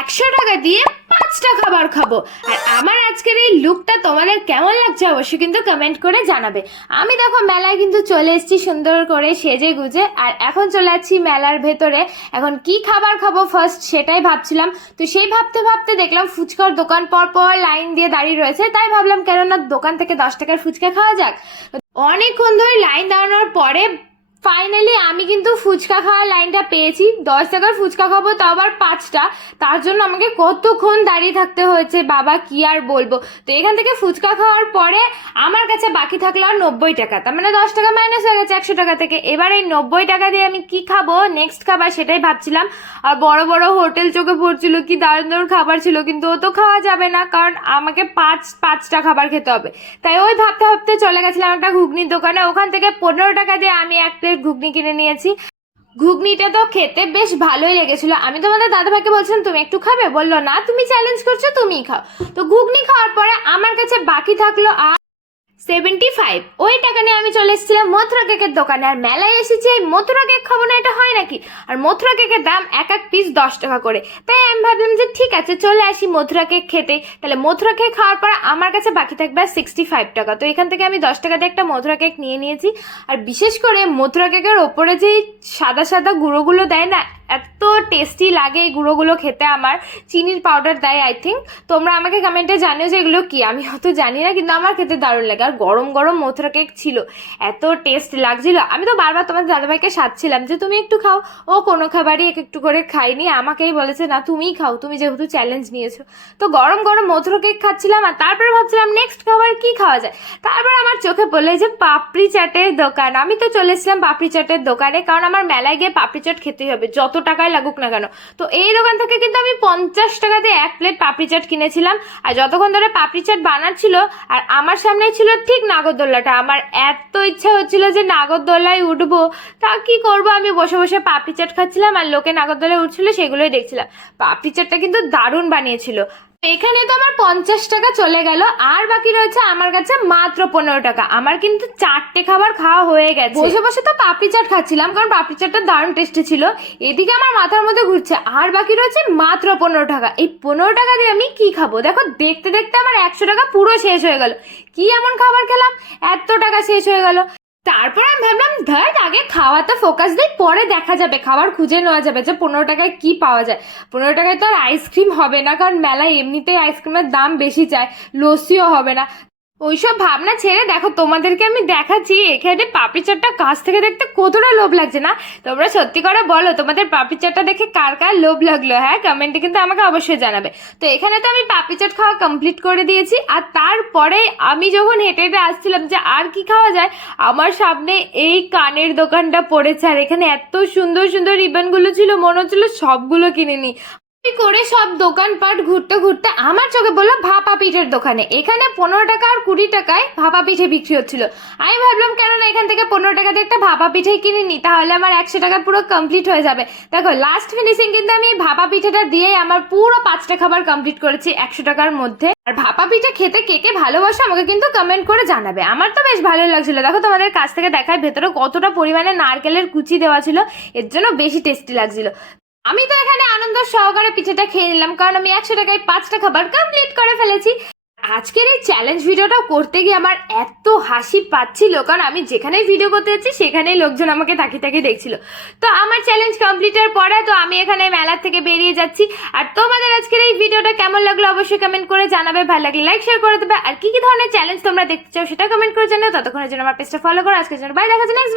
একশো টাকা দিয়ে পাঁচটা খাবার খাব। আর আমার আজকের এই লুকটা তোমাদের কেমন লাগছে অবশ্যই কিন্তু কমেন্ট করে জানাবে। আমি দেখো মেলায় কিন্তু চলে এসেছি সুন্দর করে সেজে গুজে, আর এখন চলে যাচ্ছি মেলার ভেতরে। এখন কি খাবার খাব ফার্স্ট সেটাই ভাবছিলাম। তো সেই ভাবতে ভাবতে দেখলাম ফুচকার দোকান পর পর লাইন দিয়ে দাঁড়িয়ে রয়েছে, তাই ভাবলাম কেননা দোকান থেকে দশ টাকার ফুচকা খাওয়া যাক। অনেকক্ষণ ধরে লাইন দাঁড়ানোর পরে ফাইনালি আমি কিন্তু ফুচকা খাওয়ার লাইনটা পেয়েছি। দশ টাকার ফুচকা খাব, তাও আবার পাঁচটা। তার জন্য আমাকে কতক্ষণ দাঁড়িয়ে থাকতে হয়েছে বাবা, কি আর বলব? তো এখান থেকে ফুচকা খাওয়ার পরে আমার কাছে বাকি থাকল আর নব্বই টাকা। তার মানে দশ টাকা মাইনাস হয়ে গেছে একশো টাকা থেকে। এবার এই নব্বই টাকা দিয়ে আমি কি খাব নেক্সট খাবার সেটাই ভাবছিলাম। আর বড় বড় হোটেল চোখে পড়ছিল, কি দারুণ দারুণ খাবার ছিল, কিন্তু ও তো খাওয়া যাবে না, কারণ আমাকে পাঁচ, পাঁচটা খাবার খেতে হবে। তাই ওই ভাবতে ভাবতে চলে গেছিলাম একটা ঘুগনির দোকানে। ওখান থেকে পনেরো টাকা দিয়ে আমি এক প্লেট ঘুগনি কিনে নিয়েছি। ঘুগনিটা তো খেতে বেশ ভালোই লেগেছিল। আমি তোমাদের দাদাভাইকে বলছিলাম, তুমি একটু খাবে? বলল, না, তুমি চ্যালেঞ্জ করছ, তুমিই খাও। তো ঘুগনি খাওয়ার পরে আমার কাছে বাকি থাকল আর সেভেন্টি ফাইভ। ওই টাকা নিয়ে আমি চলে এসেছিলাম মথুরা কেকের দোকানে। আর মেলায় এসেছি এই মথুরা কেক খাব না, এটা হয় নাকি? আর মথুরা কেকের দাম এক এক পিস দশ টাকা করে। তাই আমি ভাবলাম যে ঠিক আছে, চলে আসি মথুরা কেক খেতে। তাহলে মথুরা কেক খাওয়ার পর আমার কাছে বাকি থাকবে সিক্সটি ফাইভ টাকা। তো এখান থেকে আমি দশ টাকা দিয়ে একটা মথুরা কেক নিয়ে নিয়েছি। আর বিশেষ করে মথুরা কেকের ওপরে যে সাদা সাদা গুঁড়োগুলো দেয় না এত টেস্টি লাগে এই গুঁড়োগুলো খেতে আমার। চিনির পাউডার দেয় আই থিঙ্ক তোমরা আমাকে কমেন্টে জানিও যে এগুলো কী। আমি হয়তো জানি না, কিন্তু আমার খেতে দারুণ লাগে। আর গরম গরম মথুরা কেক ছিল। এত টেস্ট লাগছিল। আমি তো বারবার তোমার দাদাভাইকে সাজছিলাম যে, তুমি একটু খাও। ও কোনো খাবারই এক একটু করে খাইনি আমাকেই বলেছে, না, তুমিই খাও। তুমি যেহেতু চ্যালেঞ্জ নিয়েছো। তো গরম গরম মথুরা কেক খাচ্ছিলাম আর তারপরে ভাবছিলাম নেক্সট খাবার কি খাওয়া যায়? তারপর আমার চোখে পড়ল যে পাপড়ি চাটের দোকান। আমি তো চলেছিলাম পাপড়ি চাটের দোকানে। কারণ আমার মেলায় গিয়ে পাপড়ি চাট খেতেই হবে। যত টাকায় লাগুক না কেন। তো এই দোকান থেকে কিন্তু আমি পঞ্চাশ টাকা দিয়ে এক প্লেট পাপড়ি চাট কিনেছিলাম। আর যতক্ষণ ধরে পাপড়ি চাট বানাচ্ছিল, আর আমার সামনেই ছিল ঠিক নাগরদোল্লাটা। আমার এত ইচ্ছা হচ্ছিল যে নাগরদোল্লায় উঠবো, তা কি করব? আমি বসে বসে পাপড়ি চাট খাচ্ছিলাম, আর লোকে নাগরদোলায় উঠছিল, সেগুলোই দেখছিলাম। পাপড়ি চাটটা কিন্তু দারুণ বানিয়েছিল। এখানে তো আমার পঞ্চাশ টাকা চলে গেল, আর বাকি রয়েছে আমার কাছে মাত্র পনেরো টাকা। আমার কিন্তু চারটে খাবার খাওয়া হয়ে গেছে। বসে বসে তো পাপড়ি চাট খাচ্ছিলাম, কারণ পাপড়ি চাটটা দারুণ টেস্টি ছিল। এদিকে আমার মাথার মধ্যে ঘুরছে, আর বাকি রয়েছে মাত্র পনেরো টাকা। এই পনেরো টাকা দিয়ে আমি কি খাব? দেখো, দেখতে দেখতে আমার একশো টাকা পুরো শেষ হয়ে গেল। কি এমন খাবার খেলাম? এত টাকা শেষ হয়ে গেল। তারপর আমি ভাবলাম, ধর আগে খাওয়াতে ফোকাস দিই, পরে দেখা যাবে, খাবার খুঁজে নেওয়া যাবে যে পনেরো টাকায় কি পাওয়া যায়। পনেরো টাকায় তো আর আইসক্রিম হবে না, কারণ মেলায় এমনিতেই আইসক্রিমের দাম বেশি চায় লস্যিও হবে না। ওইসব ভাবনা ছেড়ে দেখো, তোমাদেরকে আমি দেখাচ্ছি, এখানে পাপড়ি চাটটা কাছ থেকে দেখতে কতটা লোভ লাগছে না? তোমরা সত্যি করে বলো, তোমাদের পাপড়ি চাটটা দেখে কার কার লোভ লাগল হ্যাঁ? কমেন্টে কিন্তু আমাকে অবশ্যই জানাবে। তো এখানে তো আমি পাপড়ি চাট খাওয়া কমপ্লিট করে দিয়েছি, আর তারপরে আমি যখন হেঁটে হেঁটে আসছিলাম যে আর কি খাওয়া যায়, আমার সামনে এই কানের দোকানটা পড়েছে, আর এখানে এত সুন্দর সুন্দর রিবনগুলো ছিল, মনে হচ্ছিল সবগুলো কিনে নিই। করে সব দোকানপাট ঘুরতে ঘুরতে আমার চোখে বলল ভাপা পিঠের দোকানে। এখানে পনেরো টাকা আর কুড়ি টাকায় ভাপা পিঠে বিক্রি হচ্ছিল। আমি ভাবলাম কেন না এখান থেকে পনেরো টাকা দিয়ে একটা ভাপা পিঠে কিনে তাহলে আমার একশো টাকা পুরো কমপ্লিট হয়ে যাবে। দেখো লাস্ট ফিনিশিং কিন্তু আমি ভাপা পিঠেটা দিয়েই আমার পুরো পাঁচটা খাবার কমপ্লিট করেছি একশো টাকার মধ্যে। আর ভাপা পিঠে খেতে কে কে ভালোবাসো আমাকে কিন্তু কমেন্ট করে জানাবে। আমার তো বেশ ভালোই লাগছিল। দেখো, তোমাদের কাছ থেকে দেখায় ভেতরে কতটা পরিমাণে নারকেলের কুচি দেওয়া ছিল, এর জন্য বেশি টেস্টি লাগছিল। আমি তো এখানে আনন্দ সহকারে পিঠেটা খেয়ে নিলাম, কারণ আমি একশো টাকায় পাঁচটা খাবার কমপ্লিট করে ফেলেছি। আজকের এই চ্যালেঞ্জ ভিডিওটা করতে গিয়ে আমার এত হাসি পাচ্ছিল, কারণ আমি যেখানেই ভিডিও করতে যাচ্ছি, সেখানেই লোকজন আমাকে তাকিয়ে তাকিয়ে দেখছিল। তো আমার চ্যালেঞ্জ কমপ্লিটের পরে তো আমি এখানে মেলার থেকে বেরিয়ে যাচ্ছি। আর তোমাদের আজকের এই ভিডিওটা কেমন লাগল অবশ্যই কমেন্ট করে জানাবে, ভালো লাগলে লাইক শেয়ার করে দেবে। আর কি কি ধরনের চ্যালেঞ্জ তোমরা দেখতে চাও সেটা কমেন্ট করে জানাও। ততক্ষণের জন্য আমার পেজটা ফলো করো। আজকের জন্য বাই দেখা যাচ্ছে নেক্সট